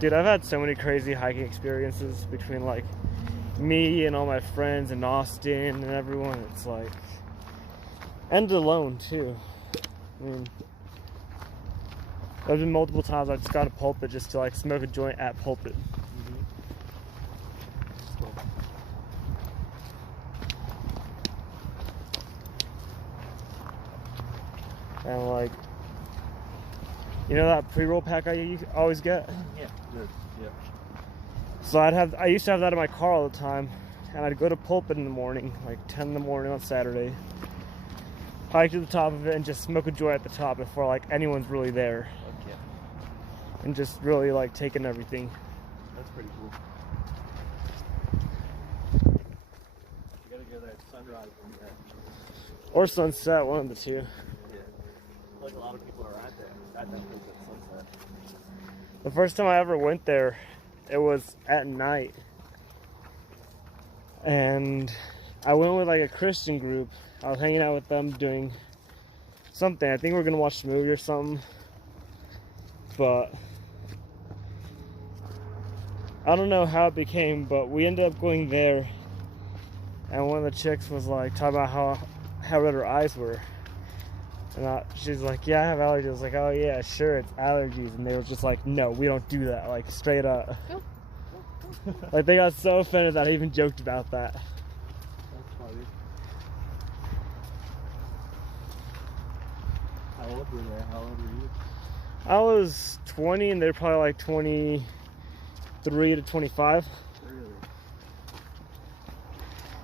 Dude, I've had so many crazy hiking experiences between like me and all my friends in Austin and everyone. It's like, and alone too. I mean, there's been multiple times I've just gone to Pulpit just to like smoke a joint at Pulpit. And like, you know that pre-roll pack I always get? Yeah, good. Yeah. So I used to have that in my car all the time, and I'd go to Pulpit in the morning, like 10 in the morning on Saturday, hike to the top of it, and just smoke a joint at the top before like anyone's really there. Okay. And just really like taking everything. That's pretty cool. You gotta go that sunrise when you're at. Or sunset, one of the two. Yeah. Like a lot of people are at that place at sunset. The first time I ever went there, it was at night. And I went with like a Christian group. I was hanging out with them doing something. I think we were gonna watch a movie or something. But I don't know how it became, but we ended up going there. And one of the chicks was like talking about how red her eyes were. And she's like, yeah, I have allergies. I was like, oh yeah, sure, it's allergies. And they were just like, no, we don't do that, like straight up. Like they got so offended that I even joked about that. That's funny. How old were they? How old were you? I was 20 and they're probably like 23 to 25. Really?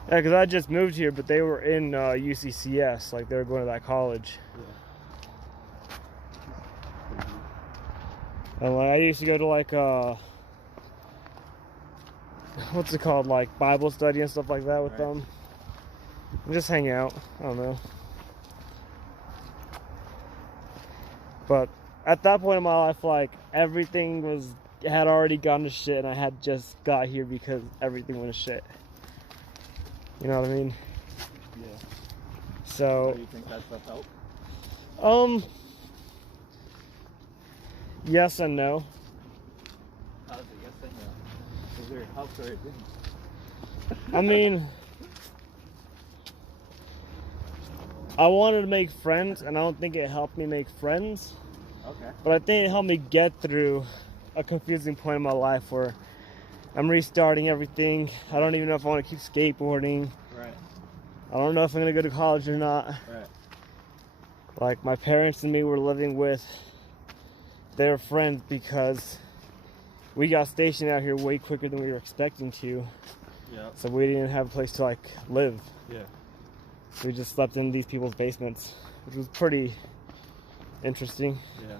Yeah, because I just moved here, but they were in UCCS, like they were going to that college. Yeah. And like I used to go to like what's it called, like Bible study and stuff like that with them. And just hang out. I don't know. But at that point in my life, like everything had already gone to shit, and I had just got here because everything went to shit. You know what I mean? Yeah. So Do you think that stuff helped? Yes and no. How does it yes and no? Is there a help or it didn't? I mean, I wanted to make friends, and I don't think it helped me make friends. Okay. But I think it helped me get through a confusing point in my life where I'm restarting everything. I don't even know if I want to keep skateboarding. Right. I don't know if I'm going to go to college or not. Right. Like, my parents and me were living with their friends because we got stationed out here way quicker than we were expecting to. Yeah. So we didn't have a place to, like, live. Yeah. So we just slept in these people's basements, which was pretty interesting. Yeah.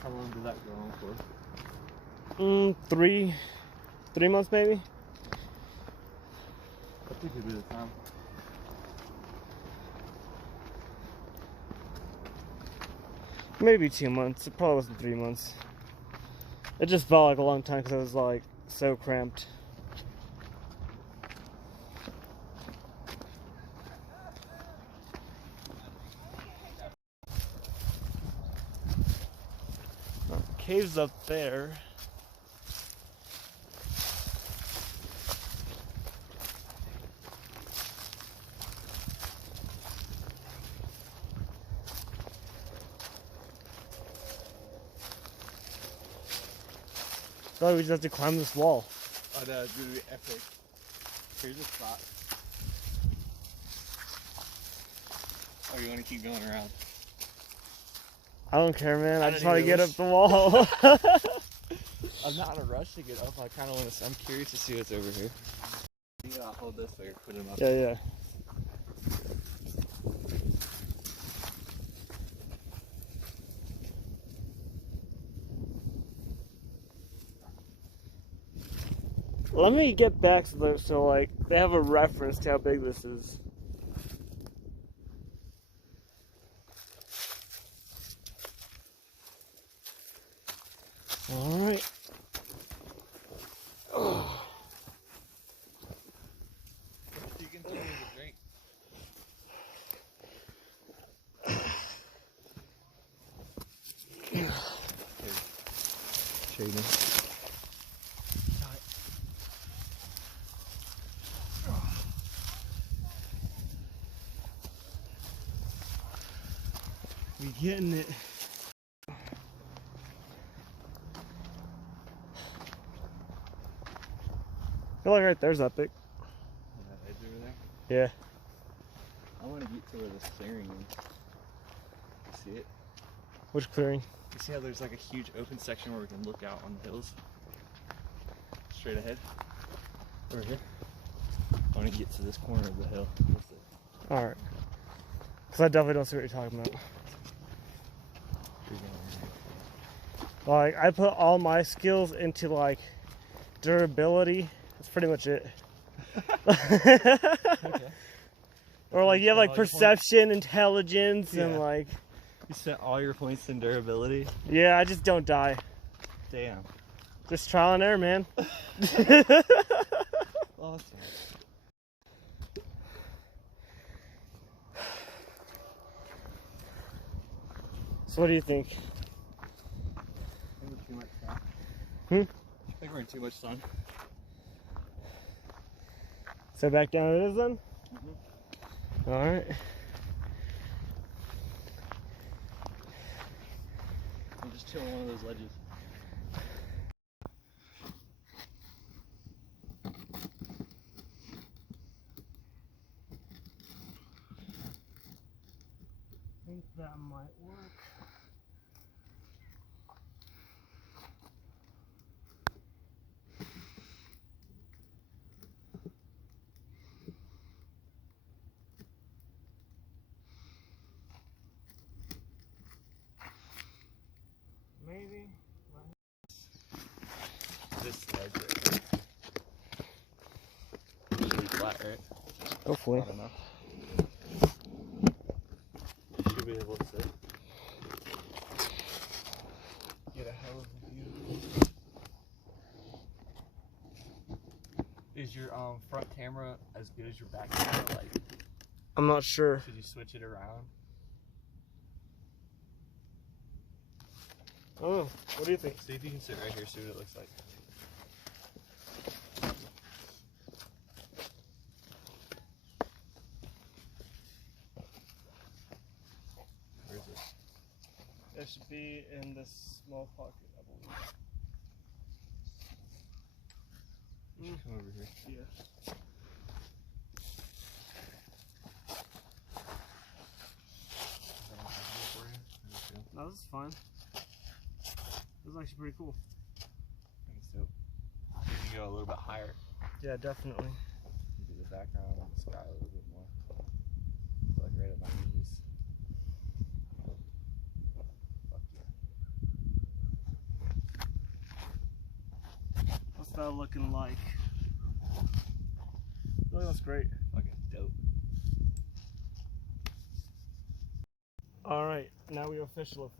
How long did that go on for? 3 months maybe. That's a good bit of time. Maybe 2 months. It probably wasn't 3 months. It just felt like a long time because I was like so cramped. Caves up there. So we just have to climb this wall. Oh, no, it's gonna be epic. Here's a spot. Oh, you want to keep going around? I don't care, man. I I just don't want to either. get up the wall. I'm not in a rush to get up. I kind of want to. I'm curious to see what's over here. Yeah, I'll hold this so you're putting them up. Yeah, yeah. Let me get back so like they have a reference to how big this is. All right. Oh. You can tell me the drink. irritating. We getting it. I feel like right there's epic. That edge over there? Yeah. I want to get to where the clearing is. You see it? Which clearing? You see how there's like a huge open section where we can look out on the hills? Straight ahead. Over here. I want to get to this corner of the hill. Alright. Because I definitely don't see what you're talking about. Like, I put all my skills into, like, durability. That's pretty much it. Okay. Or, like, you have, like, perception, intelligence, Yeah. and, like... You spent all your points in durability? Yeah, I just don't die. Damn. Just trial and error, man. Awesome. So what do you think? I think we're too much sun. I think we're in too much sun. So back down it is then? Mm-hmm. Alright. I'm just chilling on one of those ledges. I think that might work. Maybe. This ledge right here. Should be flat, right? Hopefully. Flat enough. Should be able to get a hell of a view. Is your front camera as good as your back camera? Like, I'm not sure. should you switch it around? Oh, what do you think? See if you can sit right here, see what it looks like. Where is it? It should be in this small pocket, I believe. You should come over here. Yeah. Is that uncomfortable for you? How do you feel? No, this is fine. This is actually pretty cool. I think it's dope. You can go a little bit higher. Yeah, definitely. You do the background of the sky a little bit more. It's like right at my knees. Fuck yeah. What's that looking like? Really looks great. Fucking dope. Alright, now we official.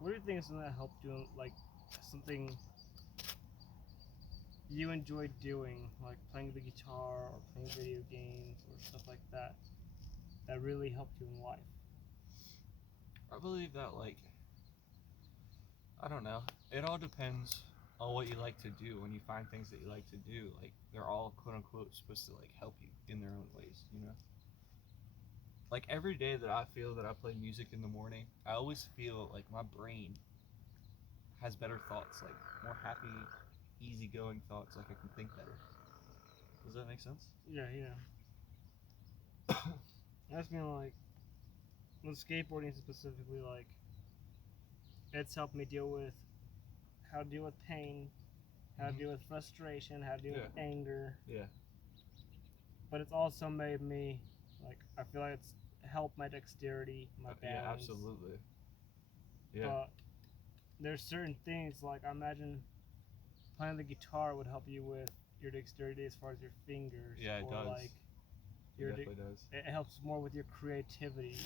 What do you think is something that helped you, like, something you enjoyed doing, like playing the guitar or playing video games or stuff like that, that really helped you in life? I believe that, like, I don't know. It all depends on what you like to do. When you find things that you like to do, like, they're all quote unquote supposed to, like, help you in their own ways, you know? Like, every day that I feel that I play music in the morning, I always feel like my brain has better thoughts, like more happy, easygoing thoughts, like I can think better. Does that make sense? Yeah. That's mean, like, with skateboarding specifically, like, it's helped me deal with how to deal with pain, how to deal with frustration, how to deal with anger. Yeah. But it's also made me, like, I feel like it's helped my dexterity, my balance. Yeah, absolutely. Yeah. But there's certain things, like, I imagine playing the guitar would help you with your dexterity as far as your fingers. Yeah, it does. Like, It definitely does. it helps more with your creativity.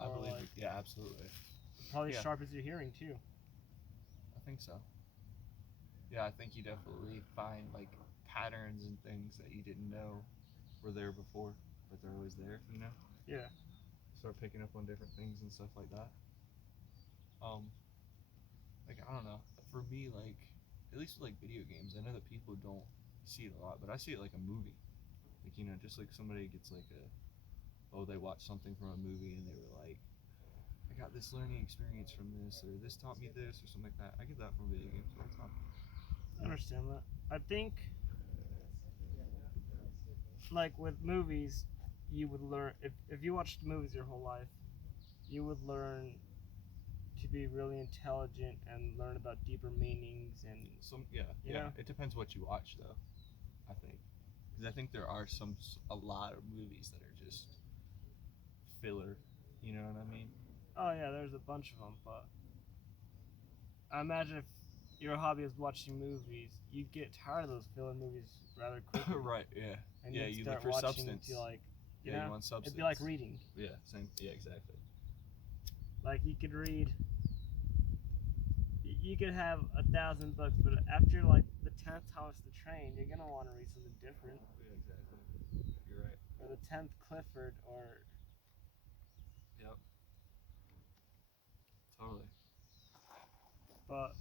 I believe like, it. Yeah, absolutely. Probably Yeah. sharpens your hearing too. I think so. Yeah, I think you definitely find like patterns and things that you didn't know were there before, but they're always there. Yeah. Start picking up on different things and stuff like that. Like I don't know. For me, like at least with like video games, I know that people don't see it a lot, but I see it like a movie. Like just like somebody gets like they watched something from a movie and they were like, I got this learning experience from this, or this taught me this, or something like that. I get that from video games all the time. I understand that. I think, like with movies, you would learn if you watched movies your whole life, you would learn to be really intelligent and learn about deeper meanings and Yeah. It depends what you watch though. I think because I think there are a lot of movies that are just filler. You know what I mean? Oh yeah, there's a bunch of them, but I imagine if your hobby is watching movies, you'd get tired of those filler movies rather quickly. Right. Yeah. And yeah. you'd You start look for watching substance. to like, you you want substance. it'd be like reading. Yeah. Same. Yeah. Exactly. Like you could read. You could have 1,000 books, but after like the 10th House the Train, you're gonna want to read something different. Yeah. Exactly. You're right. Or the 10th Clifford, or. Yep. Totally. But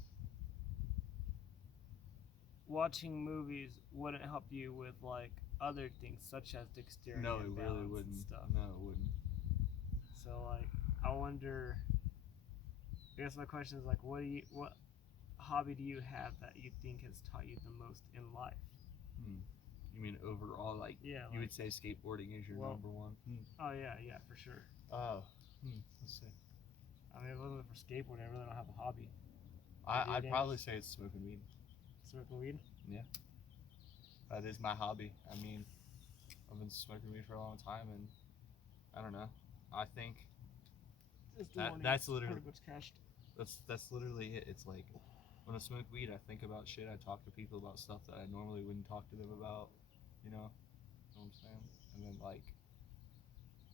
watching movies wouldn't help you with like other things such as dexterity No, it and really balance wouldn't. and stuff. No, it wouldn't. So like, I wonder. I guess my question is like, what hobby do you have that you think has taught you the most in life? You mean overall, like Yeah, you would say skateboarding is your number one? Oh yeah, for sure. Oh, let's see. I mean, if it wasn't for skateboarding, I really don't have a hobby. I'd probably say it's smoking weed. Smoking weed? Yeah. That is my hobby. I mean, I've been smoking weed for a long time, and I don't know. I think that's literally pretty much cashed. That's literally it. It's like when I smoke weed, I think about shit. I talk to people about stuff that I normally wouldn't talk to them about. You know what I'm saying? And then like,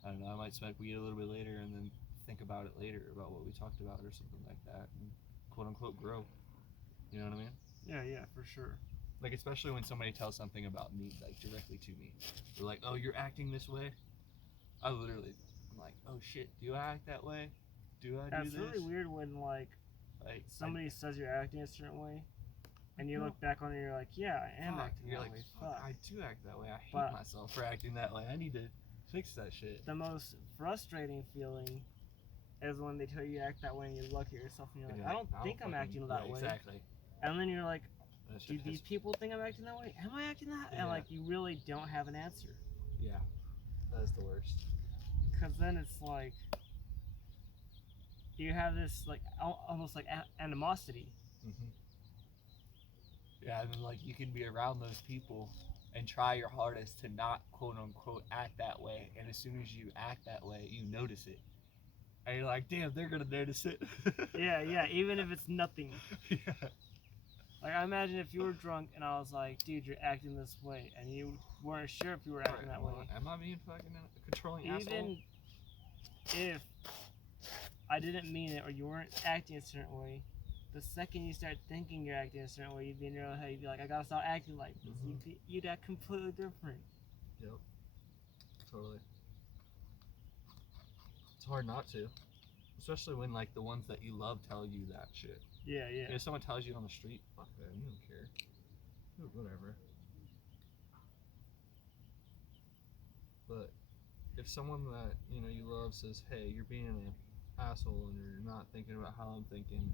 I don't know. I might smoke weed a little bit later, and then think about it later about what we talked about or something like that, and quote unquote grow. You know what I mean? Yeah, for sure. Like especially when somebody tells something about me, like directly to me. They're like, "Oh, you're acting this way." I'm like, "Oh shit, do I act that way? Do I do this?" It's really weird when like somebody says you're acting a certain way, and you look back on it and you're like, "Yeah, I am acting that way." Fuck, I do act that way. I hate myself for acting that way. I need to fix that shit. The most frustrating feeling is when they tell you you act that way and you look at yourself and you're like, I don't think I'm acting that way. Exactly. And then you're like, do these people think I'm acting that way? Am I acting that? Yeah. And like, you really don't have an answer. Yeah, that's the worst. Because then it's like, you have this like almost like animosity. Mm-hmm. Yeah, and then like you can be around those people and try your hardest to not quote unquote act that way, and as soon as you act that way, you notice it. And you're like, damn, they're gonna notice it. yeah, even if it's nothing. Yeah. Like, I imagine if you were drunk and I was like, dude, you're acting this way, and you weren't sure if you were acting that way. Am I being fucking controlling Even asshole? if I didn't mean it or you weren't acting a certain way, the second you start thinking you're acting a certain way, you'd be in your own head, you'd be like, I gotta stop acting like this. Mm-hmm. You'd act completely different. Yep. Totally. It's hard not to. Especially when like the ones that you love tell you that shit. Yeah. If someone tells you on the street, fuck that, you don't care. Whatever. But if someone that you love says, "Hey, you're being an asshole and you're not thinking about how I'm thinking,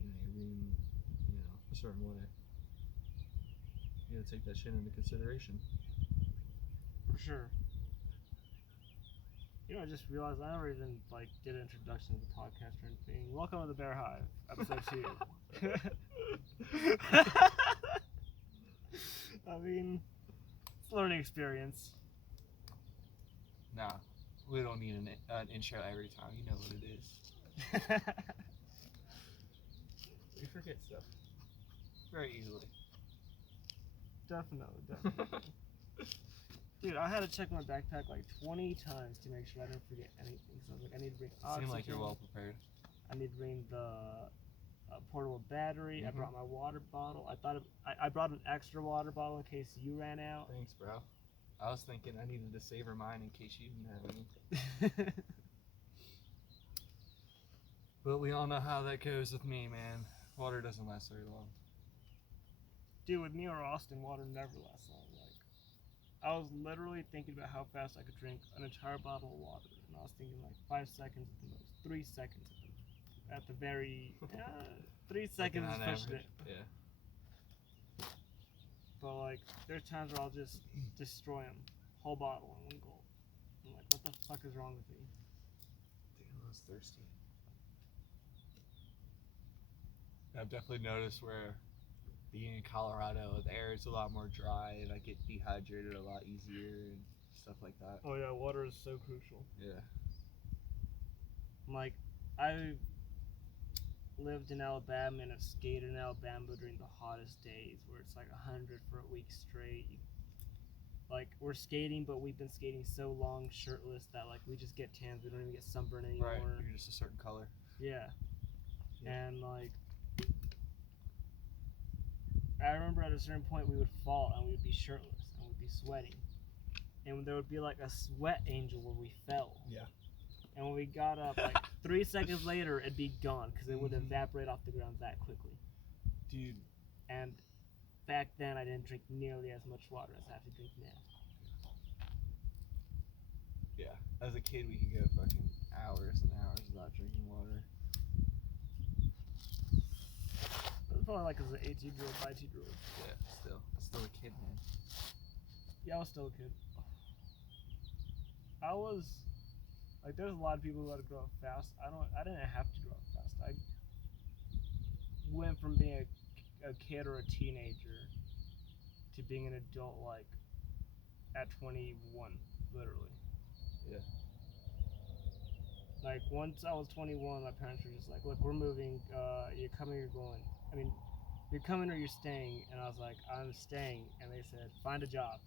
and you're being a certain way," you gotta take that shit into consideration. For sure. I just realized I never even did an introduction to the podcast or anything. Welcome to the Bear Hive, episode 2. I mean, it's a learning experience. Nah, we don't need an intro every time. You know what it is. We forget stuff very easily. Definitely. Dude, I had to check my backpack like 20 times to make sure I didn't forget anything. So I was like, I need to bring oxygen. Seem like you're well prepared. I need to bring the a portable battery. I brought my water bottle. I brought an extra water bottle in case you ran out. Thanks, bro. I was thinking I needed to savor mine in case you didn't have any. But we all know how that goes with me, man. Water doesn't last very long. Dude, with me or Austin, water never lasts long. Like, I was literally thinking about how fast I could drink an entire bottle of water, and I was thinking like 5 seconds at the most, 3 seconds at the very 3 seconds Like is on pushing it. average, yeah. But like, there's times where I'll just destroy them, whole bottle in one gulp. I'm like, what the fuck is wrong with me? Damn, I was thirsty. I've definitely noticed where being in Colorado, the air is a lot more dry and I get dehydrated a lot easier and stuff like that. Oh yeah, water is so crucial. Yeah. Like, I lived in Alabama and have skated in Alabama during the hottest days where it's like 100 for a week straight. Like, we're skating, but we've been skating so long shirtless that like we just get tans. We don't even get sunburn anymore. Right, you're just a certain color. Yeah. Yeah. And like, I remember at a certain point we would fall and we would be shirtless and we'd be sweating. And there would be like a sweat angel where we fell. Yeah. And when we got up, like 3 seconds later, it'd be gone because it would evaporate off the ground that quickly. Dude. And back then, I didn't drink nearly as much water as I have to drink now. Yeah. As a kid, we could go fucking hours and hours without drinking water. It was probably like as an 18-year-old, 19-year-old. Yeah, still a kid, man. Yeah, I was still a kid. I was like, there's a lot of people who had to grow up fast. I didn't have to grow up fast. I went from being a kid or a teenager to being an adult like at 21, literally. Yeah. Like, once I was 21, my parents were just like, look, we're moving, you're coming, you're going. I mean, you're coming or you're staying. And I was like, I'm staying. And they said, find a job.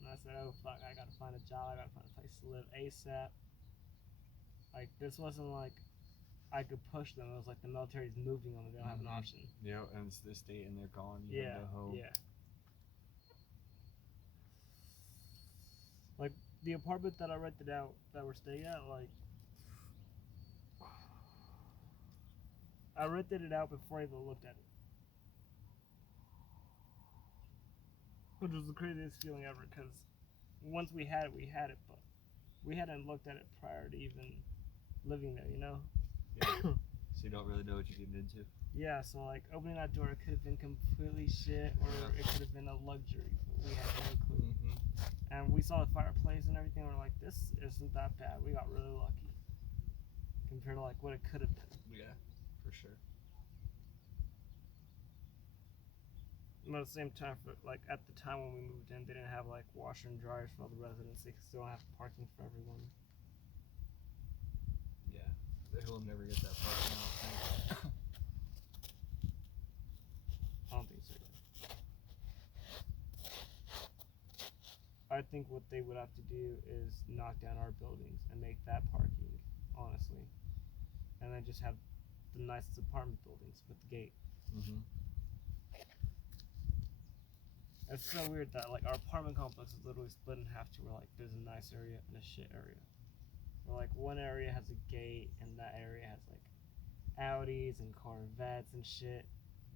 And I said, oh fuck, I gotta find a job, I gotta find a place to live ASAP. Like, this wasn't like I could push them, it was like the military's moving them and they don't have an option. Yeah, and it's this date and they're gone, you have no home. Yeah. Like, the apartment that I rented out that we're staying at, like, I rented it out before I even looked at it. Which was the craziest feeling ever, because once we had it, but we hadn't looked at it prior to even living there, you know? Yeah. So you don't really know what you're getting into? Yeah, so like opening that door, it could have been completely shit, or it could have been a luxury, but we had no clue. And we saw the fireplace and everything, and we're like, this isn't that bad. We got really lucky compared to like what it could have been. Yeah, for sure. But at the same time, like at the time when we moved in, they didn't have like washer and dryers for all the residents. They still don't have parking for everyone. Yeah, they'll never get that parking out. I don't think so. I think what they would have to do is knock down our buildings and make that parking, honestly, and then just have the nicest apartment buildings with the gate. It's so weird that like our apartment complex is literally split in half to where like there's a nice area and a shit area. Where like one area has a gate and that area has like Audis and Corvettes and shit.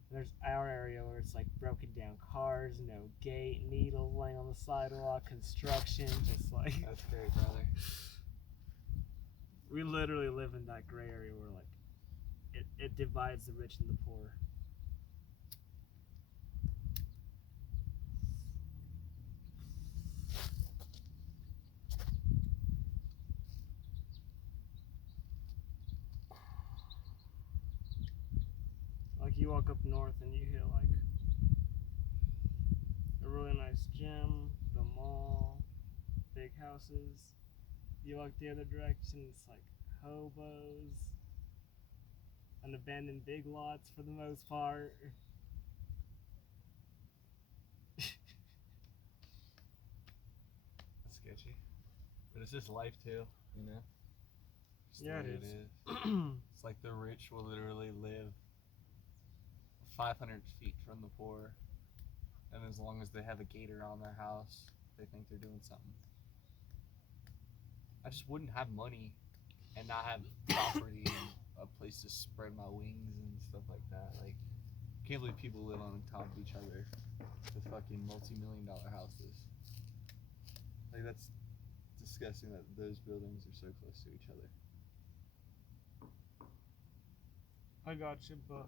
And there's our area where it's like broken down cars, no gate, needles laying on the sidewalk, construction, just like. That's great, brother. We literally live in that gray area where like it divides the rich and the poor. Like you walk up north and you hit like a really nice gym, the mall, big houses. You walk the other direction, it's like hobos and abandoned big lots for the most part. That's sketchy. But it's just life too, you know? It's Yeah, the way it is. It's like the rich will literally live 500 feet from the poor, and as long as they have a gate around their house, they think they're doing something. I just wouldn't have money and not have property and a place to spread my wings and stuff like that. Like, can't believe people live on top of each other with fucking multi-million-dollar houses. Like, that's disgusting that those buildings are so close to each other. I got you, but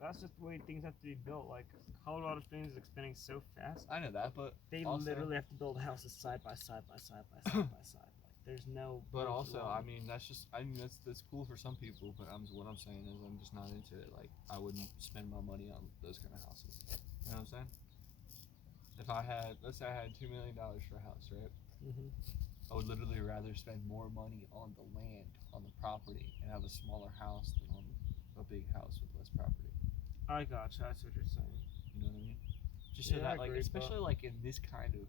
that's just the way things have to be built. Like, Colorado Springs is expanding so fast. I know that, but They also, literally have to build houses side by side by side by side by side. Like, there's no. But room also, for I one. mean, that's cool for some people. But what I'm saying is, I'm just not into it. Like, I wouldn't spend my money on those kind of houses. You know what I'm saying? If I had, let's say I had $2 million for a house, right? I would literally rather spend more money on the land, on the property, and have a smaller house than on a big house with less property. I gotcha. That's what you're saying. You know what I mean? Just so Yeah, that, I like, agree, especially like in this kind of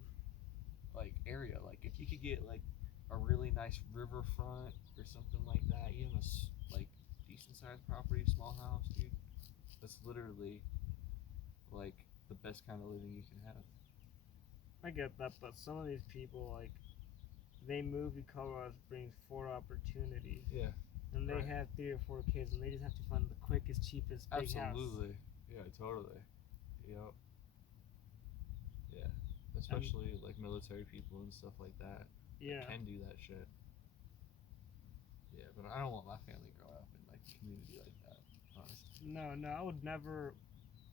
like area, like if you could get like a really nice riverfront or something like that, you have a like decent sized property, small house, dude. That's literally like the best kind of living you can have. I get that, but some of these people, like, they move to Colorado Springs for opportunity. Yeah. And they Right. have 3 or 4 kids, and they just have to find the quickest, cheapest big house. Absolutely. Yeah, totally. Yep. Yeah. Especially like military people and stuff like that. Yeah. That can do that shit. Yeah, but I don't want my family growing up in like a community like that, honestly. No, I would never.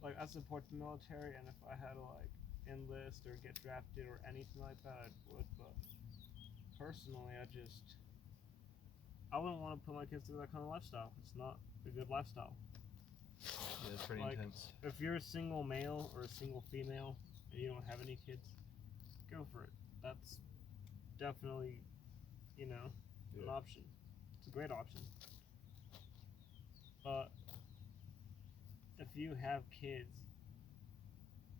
Like, I support the military, and if I had to like enlist or get drafted or anything like that, I would. But personally, I wouldn't want to put my kids through that kind of lifestyle. It's not a good lifestyle. Yeah, it's pretty Like, intense. If you're a single male or a single female and you don't have any kids, go for it. That's definitely, an Yeah. option. It's a great option. But if you have kids,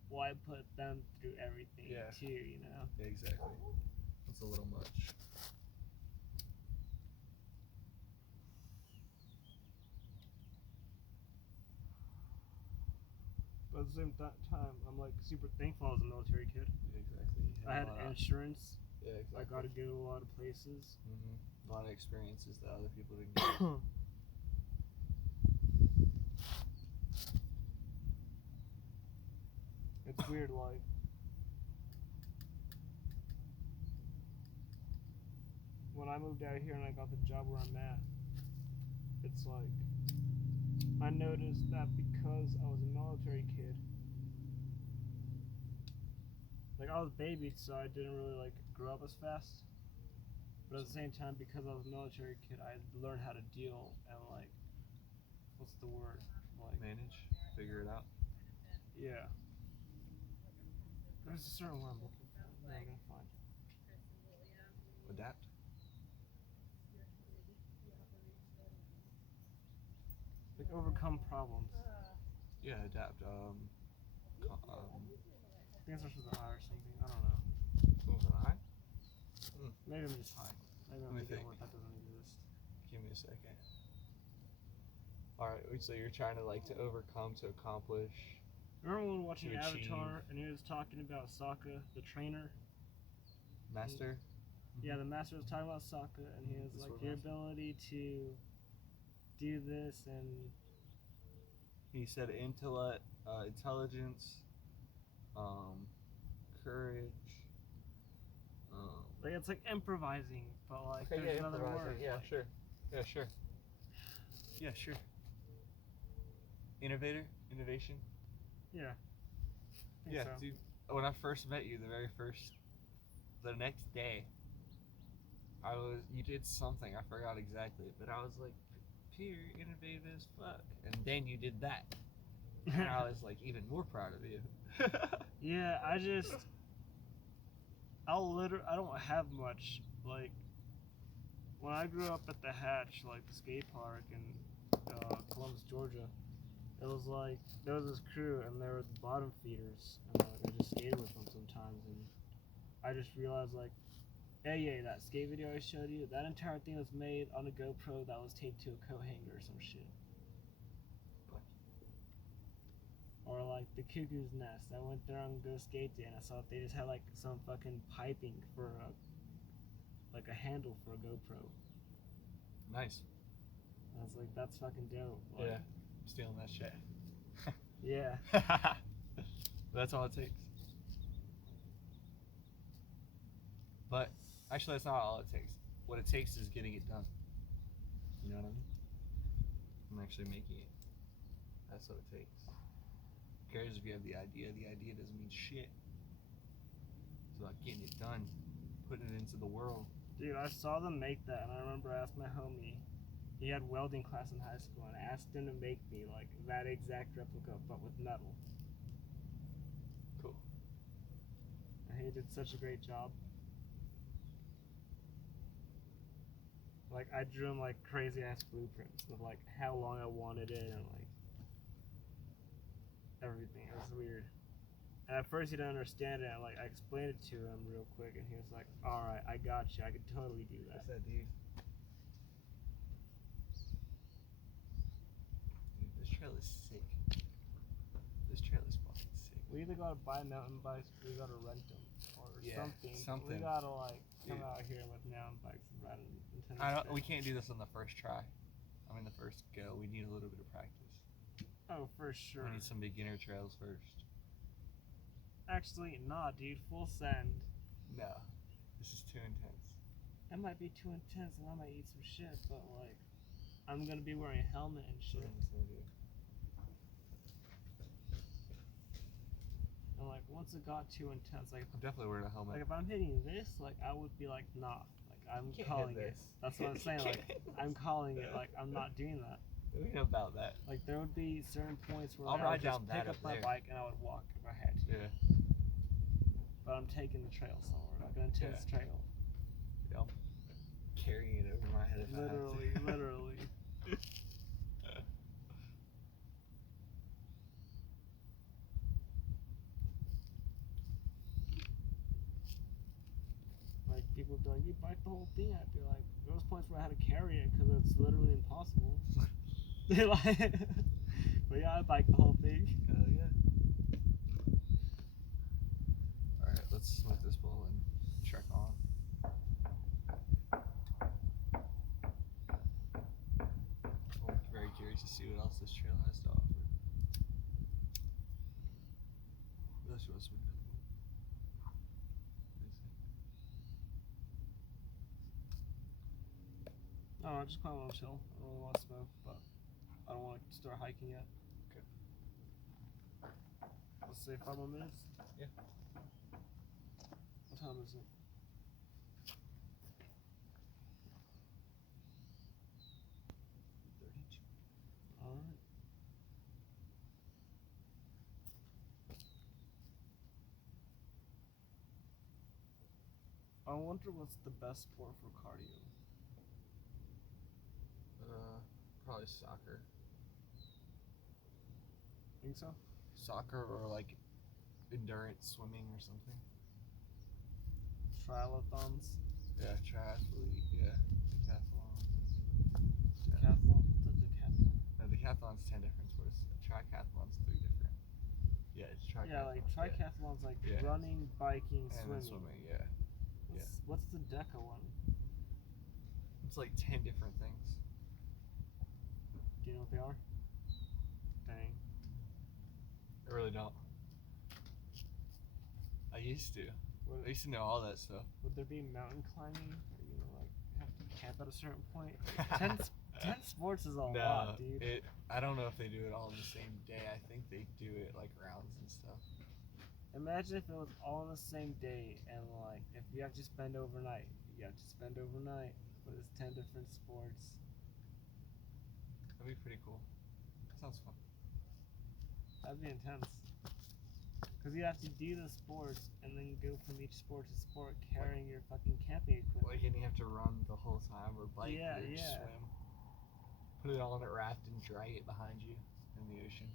why put them through everything Yeah. too, Yeah, exactly. It's a little much. But at the same time, I'm like super thankful I was a military kid. Yeah, exactly. I had insurance. Yeah, exactly. I got to go to a lot of places. A lot of experiences that other people didn't get. It's weird, like, when I moved out here and I got the job where I'm at, it's like, I noticed that because I was a military kid, like, I was babied, so I didn't really, like, grow up as fast. But at the same time, because I was a military kid, I learned how to deal and, like, what's the word? Like, Manage, figure it out. Yeah. There's a certain word I'm looking for. I'm not gonna find it. Adapt. Like, overcome problems. Yeah, adapt. I think it starts with an I or something. I don't know. What was an I? Maybe I'm just high. Maybe I'm Let me thinking think. of a word that doesn't exist. Give me a second. Alright, so you're trying to like to overcome, to accomplish. Remember when we were watching To achieve. Avatar and he was talking about Sokka, the trainer? Master? Yeah, the master was talking about Sokka, and he was The like, sword your master. ability to do this and. He said intellect, intelligence, courage. Like, it's like improvising, but like, Okay, there's yeah, another improvising. word. Yeah, like, sure. Yeah, sure. Yeah, sure. Innovator? Innovation? Yeah. I think Yeah, so. dude. When I first met you, the next day, you did something, I forgot exactly, but I was like, Peter, you're innovative as fuck. And then you did that. And I was like even more proud of you. Yeah, I don't have much. Like, when I grew up at the Hatch, like the skate park in Columbus, Georgia, it was like, there was this crew and there were the bottom feeders, and I just skated with them sometimes, and I just realized, like, yeah, that skate video I showed you, that entire thing was made on a GoPro that was taped to a coat hanger or some shit. What? Or like the Cuckoo's Nest. I went there on Go Skate Day and I saw they just had like some fucking piping for like a handle for a GoPro. Nice. I was like, that's fucking dope. Like, Yeah. I'm stealing that shit. Yeah. That's all it takes. But actually, that's not all it takes. What it takes is getting it done. You know what I mean? And actually making it. That's what it takes. Who cares if you have the idea? The idea doesn't mean shit. It's about getting it done, putting it into the world. Dude, I saw them make that, and I remember I asked my homie. He had welding class in high school, and I asked him to make me like that exact replica, but with metal. Cool. And he did such a great job. Like I drew him like crazy ass blueprints of like how long I wanted it and like everything. It was weird. And at first he didn't understand it. And, like I explained it to him real quick, and he was like, "All right, I got you. I could totally do that." What's that, dude? Dude, this trail is sick. This trail is fucking sick. We either gotta buy mountain bikes, or we gotta rent them, or something. something. We gotta like come Dude. out here with mountain bikes and ride them. I don't. We can't do this on the first try. I mean, the first go. We need a little bit of practice. Oh, for sure. We need some beginner trails first. Actually, nah, dude. Full send. No, this is too intense. That might be too intense, and I might eat some shit. But like, I'm gonna be wearing a helmet and shit. And like, once it got too intense, like, I'm definitely wearing a helmet. like if I'm hitting this, like I would be like, nah. Like I'm calling it. That's what I'm saying. Like I'm calling it. Like I'm not doing that. We know about that. Like there would be certain points where I'll like, I ride would just down pick that up up my there. bike and I would walk if I had to. Yeah. But I'm taking the trail somewhere, like an intense trail. Yeah. I'm carrying it over my head if Literally, I have to. literally. Like people would be like, you bike the whole thing. I'd be like, there was points where I had to carry it because it's literally impossible. Like, but yeah, I biked the whole thing. Hell yeah. Alright, let's smoke this bowl and trek on. I'm very curious to see what else this trail has to offer. Really should have smoked this bowl. What do you think? No, I just kind of want to chill. I don't really want to smoke, but I don't want to start hiking yet. Okay. Let's say 5 more minutes. Yeah. What time is it? 32. All right. I wonder what's the best sport for cardio. Probably soccer. Think so? Soccer or like endurance swimming or something. Triathlons. Yeah, triathlete. Yeah, decathlon. Decathlon. What's a decathlon? No, decathlon's 10 different sports. Triathlon's 3 different. Yeah, it's triathlon. Yeah, like triathlon's like Yeah. running, biking, And swimming. then swimming. Yeah. What's the deca one? It's like 10 different things. Do you know what they are? Dang. I really don't. I used to. I used to know all that stuff. Would there be mountain climbing? Or, you know, like have to camp at a certain point? 10 sports is a lot, dude. I don't know if they do it all on the same day. I think they do it like rounds and stuff. Imagine if it was all on the same day and like if you have to spend overnight, you have to spend overnight, but it's 10 different sports. That'd be pretty cool. Sounds fun. That'd be intense. Because you have to do the sports and then go from each sport to sport carrying your fucking camping equipment. Like, and you have to run the whole time or bike or Yeah. swim. Put it all on a raft and drag it behind you in the ocean.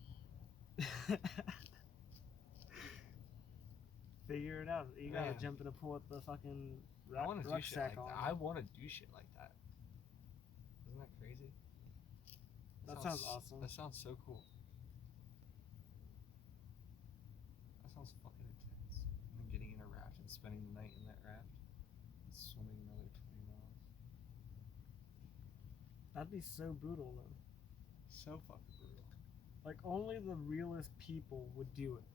Figure it out. You gotta Yeah. jump in a pool with the fucking I want to do shit like rucksack on. that. I want to do shit like that. Isn't that crazy? That sounds awesome. That sounds so cool. That sounds fucking intense. And then getting in a raft and spending the night in that raft and swimming another 20 miles. That'd be so brutal though. So fucking brutal. Like only the realest people would do it.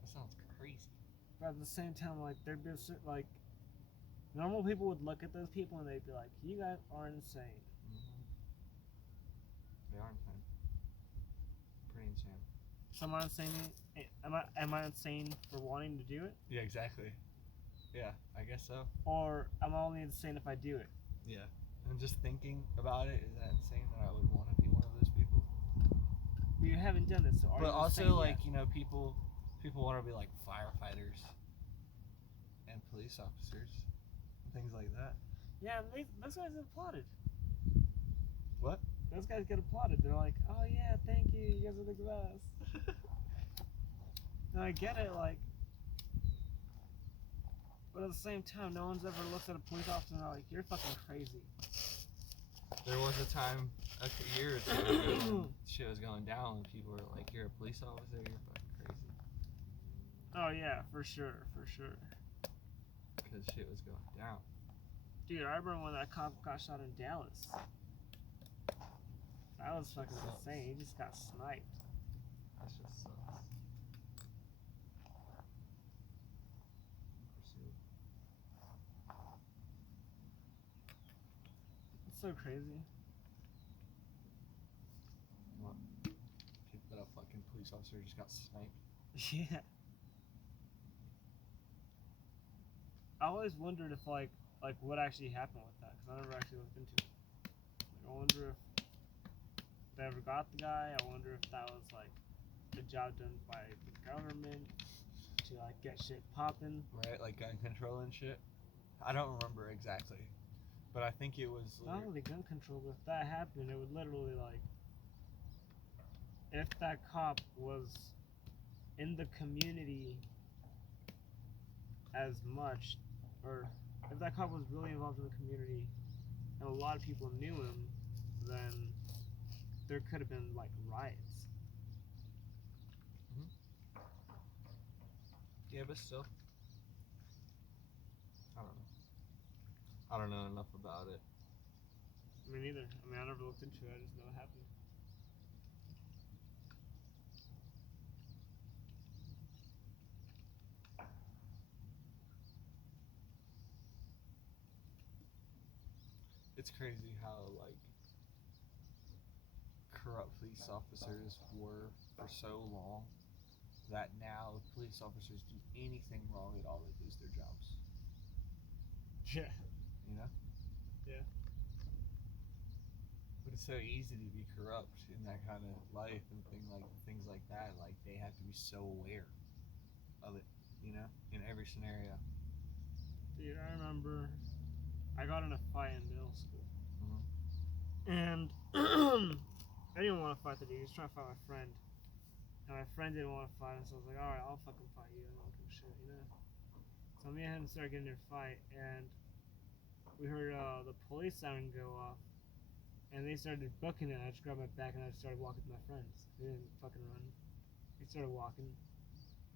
That sounds crazy. But at the same time, like there'd be like normal people would look at those people and they'd be like, "You guys are insane." Mm-hmm. They are insane. Pretty insane. So am I insane? Am I insane for wanting to do it? Yeah, exactly. Yeah, I guess so. Or am I only insane if I do it? Yeah. And just thinking about it, is that insane that I would want to be one of those people? You haven't done it, so are But you also, insane like, yet? you know, people want to be like firefighters and police officers and things like that. Yeah, those guys get applauded. What? Those guys get applauded. They're like, "Oh yeah, thank you. You guys are the best." And I get it, like, but at the same time, no one's ever looked at a police officer and they're like, "You're fucking crazy." There was a time, a year or two ago, when shit was going down and people were like, "You're a police officer, you're fucking crazy." Oh yeah, for sure, for sure. Because shit was going down. Dude, I remember when that cop got shot in Dallas. That was fucking Sucks. insane. He just got sniped. That just sucks. It's so crazy. What? That a fucking police officer just got sniped. Yeah. I always wondered if like what actually happened with that because I never actually looked into it. Like, I wonder if they ever got the guy. I wonder if that was like a job done by the government to like get shit popping. Right, like gun control and shit. I don't remember exactly, but I think it was. Not only gun control, but if that happened, it would literally like if that cop was in the community as much, or if that cop was really involved in the community and a lot of people knew him, then there could have been like riots. Yeah, but still, I don't know. I don't know enough about it. Me neither. I mean, I never looked into it. I just know it happened. It's crazy how like corrupt police officers were for so long that now if police officers do anything wrong at all, they lose their jobs. Yeah. You know? Yeah. But it's so easy to be corrupt in that kind of life and things like that. Like they have to be so aware of it, you know, in every scenario. Dude, I remember I got in a fight in middle school. Mhm. And I didn't want to fight the dude. He was trying to fight my friend. And my friend didn't want to fight him, so I was like, alright, I'll fucking fight you. I don't give a shit, you know? So me and him started getting in a fight, and we heard the police siren go off. And they started booking it. I just grabbed my back and I started walking with my friends. We didn't fucking run. We started walking.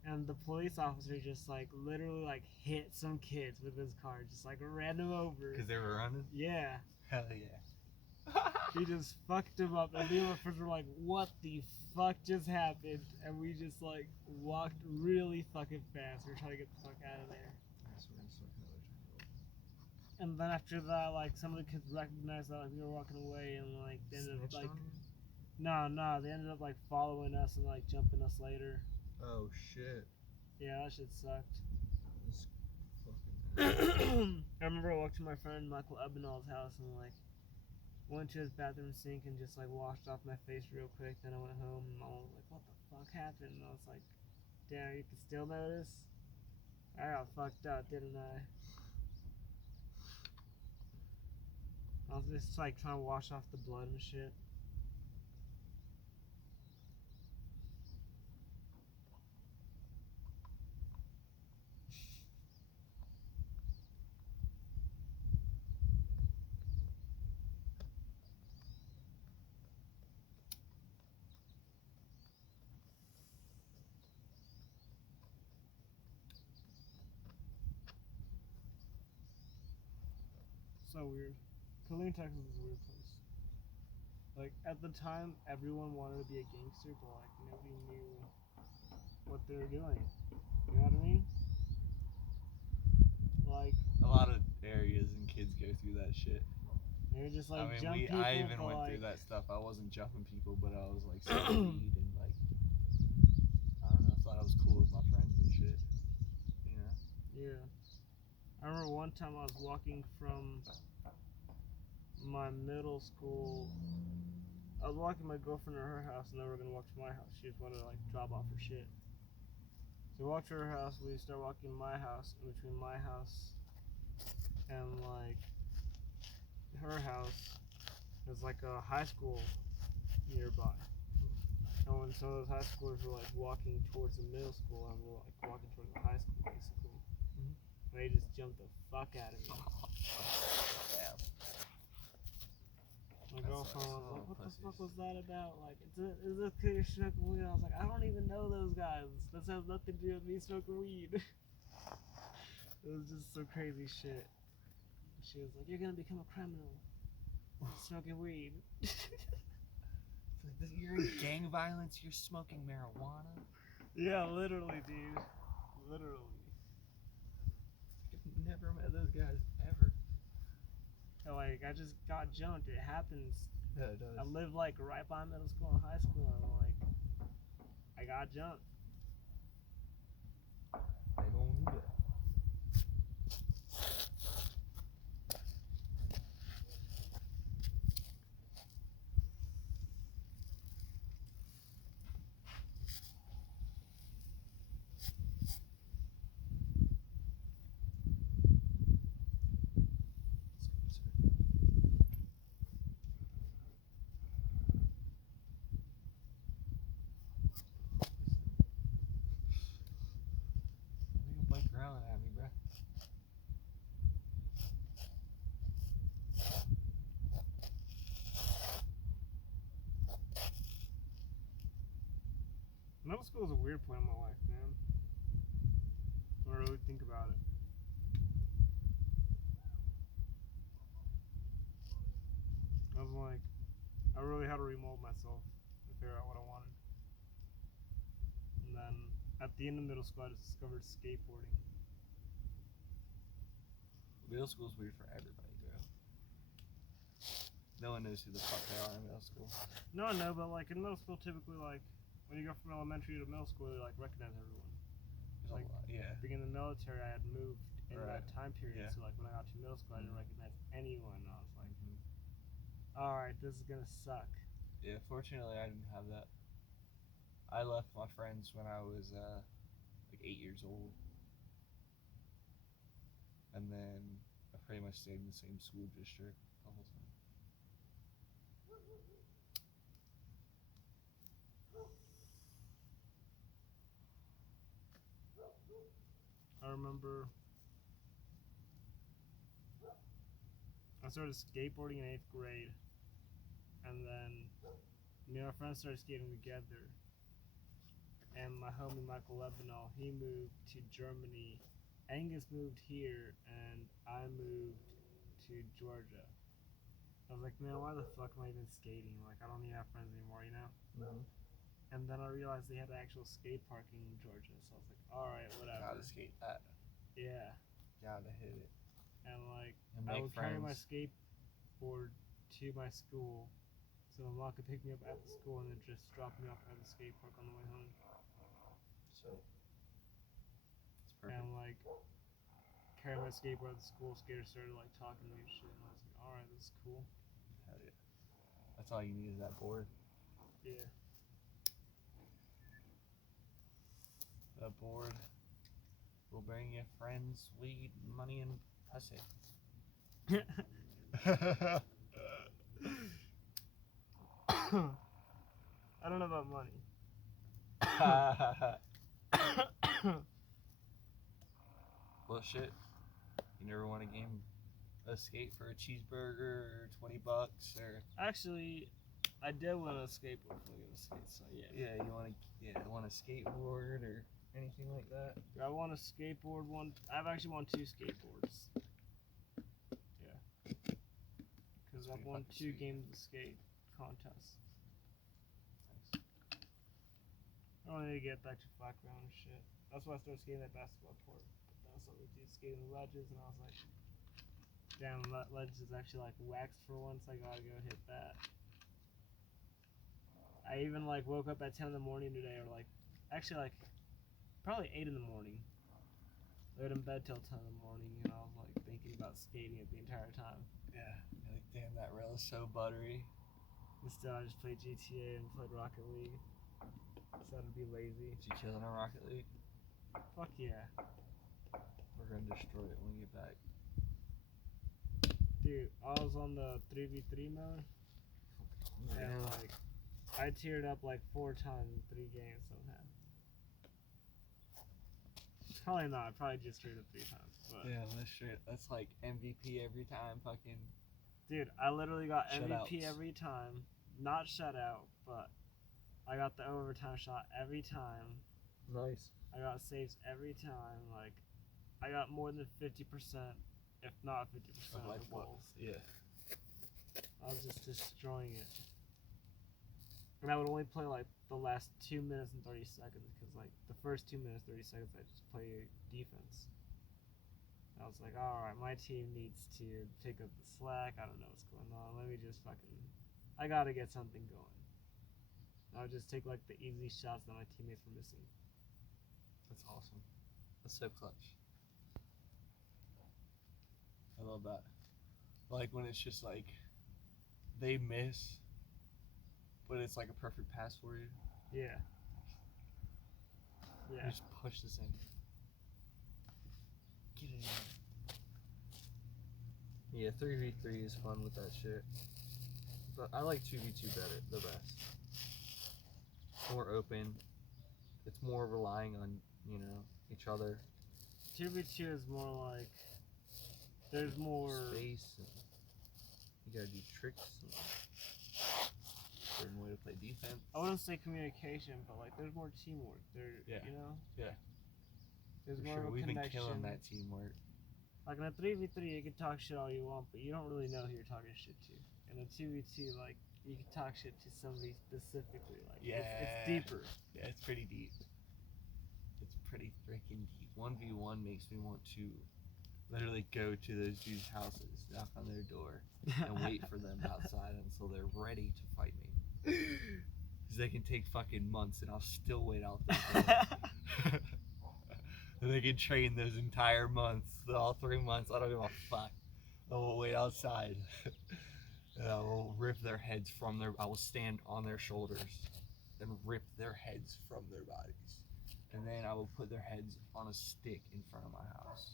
And the police officer just like literally like hit some kids with his car. Just like ran them over. Because they were running? Yeah. Hell yeah. He just fucked him up. And me and my friends were like, what the fuck just happened? And we just like walked really fucking fast. We were trying to get the fuck out of there. And then after that, like some of the kids recognized that like we were walking away, and like they ended up like, no, they ended up like following us and like jumping us later. Oh shit. Yeah, that shit sucked. That's fucking I remember I walked to my friend Michael Ebenall's house and like went to his bathroom sink and just like washed off my face real quick. Then I went home and my mom was like, "What the fuck happened?" And I was like, "Damn, you can still notice? I got fucked up, didn't I?" I was just like trying to wash off the blood and shit. So weird. Killeen, Texas is a weird place. Like, at the time, everyone wanted to be a gangster, but, like, nobody knew what they were doing. You know what I mean? Like, A lot of areas and kids go through that shit. they were just, like, I mean, jump people, I even but, went like, through that stuff. I wasn't jumping people, but I was, like, smoking weed and, like, I don't know, thought I was cool with my friends and shit. You know? Yeah. I remember one time I was walking from my middle school. I was walking my girlfriend to her house, and then we were gonna walk to my house. She just wanted to, like, drop off her shit. So we walked to her house. We started walking to my house. In between my house and, like, her house, there's, like, a high school nearby. And when some of those high schoolers were, like, walking towards the middle school, and we're, like, walking towards the high school, basically. Mm-hmm. They just jumped the fuck out of me. Damn. My That's girlfriend like was some like, "What the pussies. fuck was that about? Like, is it clear smoking weed?" I was like, "I don't even know those guys. This has nothing to do with me smoking weed." It was just some crazy shit. She was like, "You're gonna become a criminal, smoking weed." It's like, you're in gang violence. You're smoking marijuana. Yeah, literally, dude. Literally. I've never met those guys ever. And, like, I just got jumped. It happens. Yeah, it does. I live, like, right by middle school and high school, and, like, I got jumped. They don't need it. You bike around at me, bro. Middle school is a weird point in my life, man. When I really think about it. I was like, I really had to remold myself and figure out what I wanted. And then at the end of middle school, I just discovered skateboarding. Middle school's weird for everybody, bro. No one knows who the fuck they are in middle school. No, but like in middle school, typically, like when you go from elementary to middle school, you like recognize everyone. There's Like, a lot, yeah. Being in the military, I had moved in Right. that time period, Yeah. so like when I got to middle school, I didn't recognize anyone. I was like, all right, this is gonna suck. Yeah, fortunately, I didn't have that. I left my friends when I was like 8 years old, and then I pretty much stayed in the same school district the whole time. I remember I started skateboarding in 8th grade, and then me and my friends started skating together. And my homie Michael Lebanon, he moved to Germany. Angus moved here, and I moved to Georgia. I was like, man, why the fuck am I even skating? Like, I don't even have friends anymore, you know? Mm-hmm. And then I realized they had actual skate parking in Georgia, so I was like, alright, whatever. Gotta skate that. Yeah. Gotta hit it. And like, And I make would carry my friends. skateboard to my school, so my mom could pick me up at the school and then just drop me off at the skate park on the way home. So it's perfect. And like, carry my skateboard at the school, skaters started like talking to me and shit, and I was like, alright, this is cool. Hell yeah. That's all you need is that board. Yeah. That board will bring you friends, weed, money, and pussy. I don't know about money. Well, shit. You never want to game a skate for a cheeseburger or $20 or? Actually, I did want a skateboard for the skate, so yeah. Yeah, you want a skateboard or anything like that? I want a skateboard one. I've actually won 2 skateboards. Yeah. Because I've won 2 games of skate contests. Nice. I don't need to get back to flat ground and shit. That's why I started skating that basketball court. But then I started skating the ledges, and I was like, damn, that ledge is actually like waxed for once. I gotta go hit that. I even like woke up at 10 in the morning today, or like, actually like, probably 8 in the morning. Laid in bed till 10 in the morning, and I was like thinking about skating it the entire time. Yeah. You're like, damn, that rail is so buttery. Instead, I just played GTA and played Rocket League. Decided to be lazy. Did you kill in a Rocket League? Fuck yeah. We're gonna destroy it when we get back. Dude, I was on the 3v3 mode, and like, I tiered up like 4 times in 3 games somehow. Probably not, probably just straight up 3 times. But Yeah, that's like MVP every time, fucking. dude, I literally got MVP Shutouts. every time. Not shutout, but I got the overtime shot every time. Nice. I got saves every time. Like, I got more than 50%, if not 50% of the goals. Yeah. I was just destroying it. And I would only play like the last 2 minutes and 30 seconds, because like the first 2 minutes 30 seconds I just play defense. I was like, alright, my team needs to pick up the slack. I don't know what's going on. Let me just I gotta get something going. I would just take like the easy shots that my teammates were missing. That's awesome. That's so clutch. I love that. Like when it's just like they miss, but it's like a perfect pass for you. Yeah. Yeah. You just push this in. Get in there. Yeah, 3v3 is fun with that shit. But I like 2v2 better, the best. More open. It's more relying on, each other. 2v2 is more like there's more space. And you gotta do tricks. And certain way to play defense. I wouldn't say communication, but like there's more teamwork. Yeah. There's For more sure. of a We've been connection. killing that teamwork. Like in a 3v3, you can talk shit all you want, but you don't really know who you're talking shit to. In a 2v2, like you can talk shit to somebody specifically. Like it's deeper. Yeah, it's pretty deep. It's pretty freaking deep. 1v1 makes me want to literally go to those dudes' houses, knock on their door, and wait for them outside until they're ready to fight me. Because they can take fucking months and I'll still wait out there for them. And they can train those entire months, all 3 months. I don't give a fuck. I will wait outside. And I will rip their heads I will stand on their shoulders and rip their heads from their bodies. And then I will put their heads on a stick in front of my house.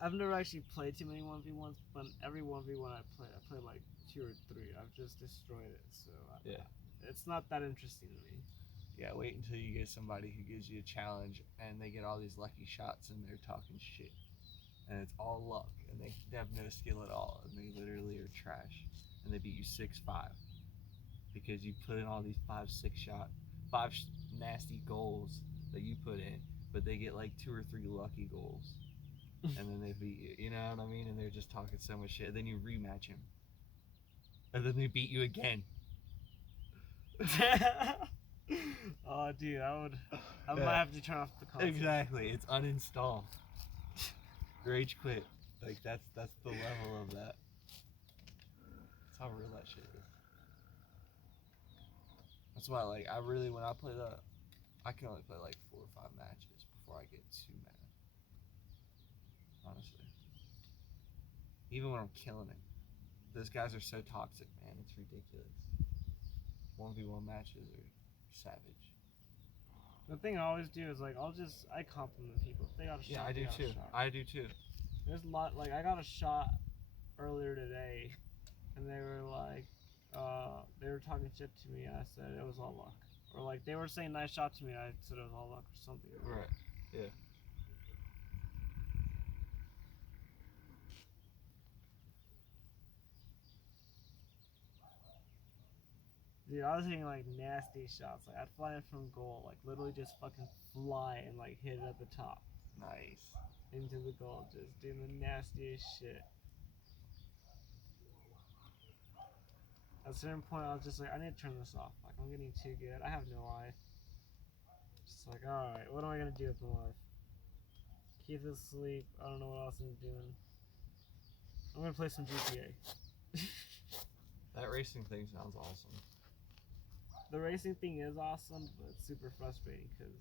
I've never actually played too many 1v1s, but every 1v1 I play like 2 or 3. I've just destroyed it, so Yeah. It's not that interesting to me. Yeah, wait until you get somebody who gives you a challenge and they get all these lucky shots and they're talking shit. And it's all luck and they have no skill at all and they literally are trash. And they beat you 6-5 because you put in all these 5 nasty goals that you put in, but they get like 2 or 3 lucky goals. And then they beat you, you know what I mean? And they're just talking so much shit. And then you rematch him. And then they beat you again. Oh, dude, I might have to turn off the console. Exactly, it's uninstall. Rage quit. Like that's the level of that. That's how real that shit is. That's why, like, when I play that, I can only play like 4 or 5 matches before I get too mad. Honestly. Even when I'm killing it. Those guys are so toxic, man. It's ridiculous. 1v1 matches are savage. The thing I always do is like I compliment people. If they got a shot, Yeah, I do too. I do too. There's a lot, like I got a shot earlier today, and they were like, they were talking shit to me, and I said it was all luck. Or like they were saying nice shot to me, and I said it was all luck or something. Right. Yeah. Dude, I was hitting like nasty shots. Like I'd fly in from goal, like literally just fucking fly and like hit it at the top. Nice. into the gulches, doing the nastiest shit. At a certain point, I was just like, I need to turn this off. Like, I'm getting too good. I have no life. Just like, alright, what am I gonna do with my life? Keep it asleep. I don't know what else I'm doing. I'm gonna play some GTA. That racing thing sounds awesome. The racing thing is awesome, but it's super frustrating because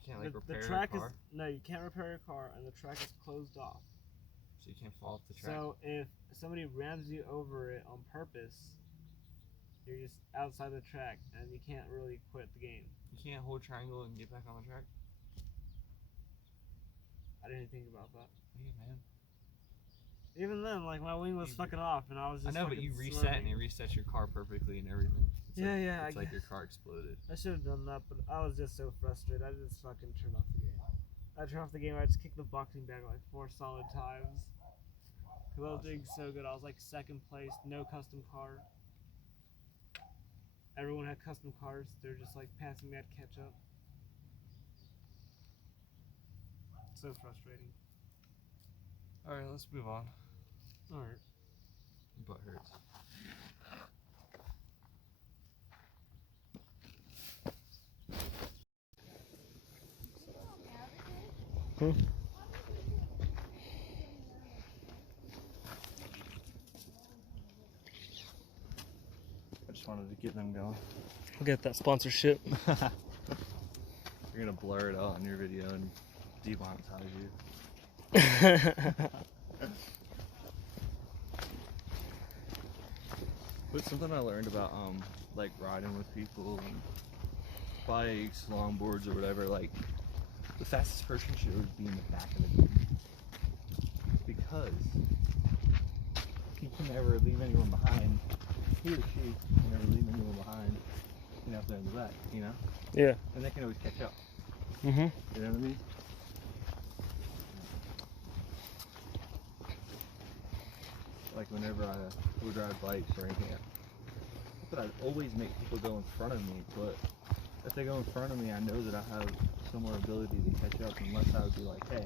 You can't like repair the track your car, is no, you can't repair your car, and the track is closed off. so you can't fall off the track. So if somebody rams you over it on purpose, you're just outside the track, and you can't really quit the game. You can't hold triangle and get back on the track. I didn't think about that. Yeah, man. Even then, like my wing was fucking off, and I was just. I know, but you reset swerving. and it resets your car perfectly and everything. It's Yeah, like, yeah. It's like your car exploded. I should have done that, but I was just so frustrated. I just fucking turned off the game. I turned off the game. I just kicked the boxing bag like 4 solid times. Cause I was doing so good. I was like 2nd place, no custom car. Everyone had custom cars. They're just like passing me at catch up. So frustrating. All right, let's move on. All right. Butt hurts. I just wanted to get them going. We'll get that sponsorship. You're gonna blur it out on your video and demonetize you. But something I learned about like riding with people and bikes, longboards or whatever, like the fastest person should always be in the back of the group. Because he can never leave anyone behind. He or she can never leave anyone behind, you know, if they're in the back, you know? Yeah. And they can always catch up. Mm-hmm. You know what I mean? Like whenever I would ride bikes or anything, but I'd always make people go in front of me, but if they go in front of me, I know that I have some more ability to catch up unless I would be like, hey,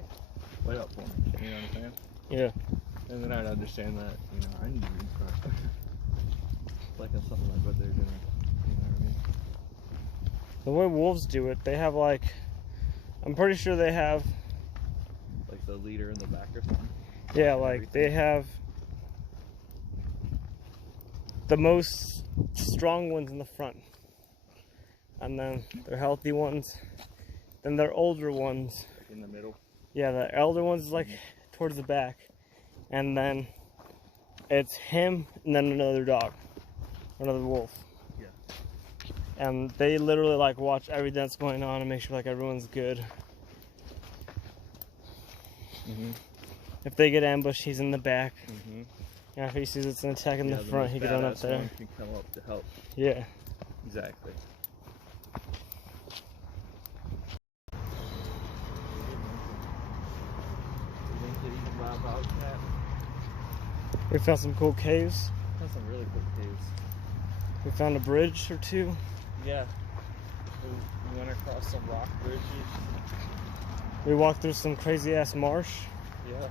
wait up for me, you know what I'm saying? Yeah. And then I'd understand that, you know, I need to be in front. Like on something like what they're doing, you know what I mean? The way wolves do it, they have like, I'm pretty sure they have. Like the leader in the back or something? Yeah, like they have the most strong ones in the front, and then their healthy ones, then their older ones. Like in the middle? Yeah, the elder ones like towards the back, and then it's him and then another dog, another wolf. Yeah. And they literally like watch everything that's going on and make sure like everyone's good. Mm-hmm. If they get ambushed, he's in the back. Mm-hmm. And if he sees it's an attack in the front, he can run up there. Can come up to help. Yeah. Exactly. We found some cool caves. That's some really cool caves. We found a bridge or two. Yeah. We went across some rock bridges. We walked through some crazy ass marsh. Yeah.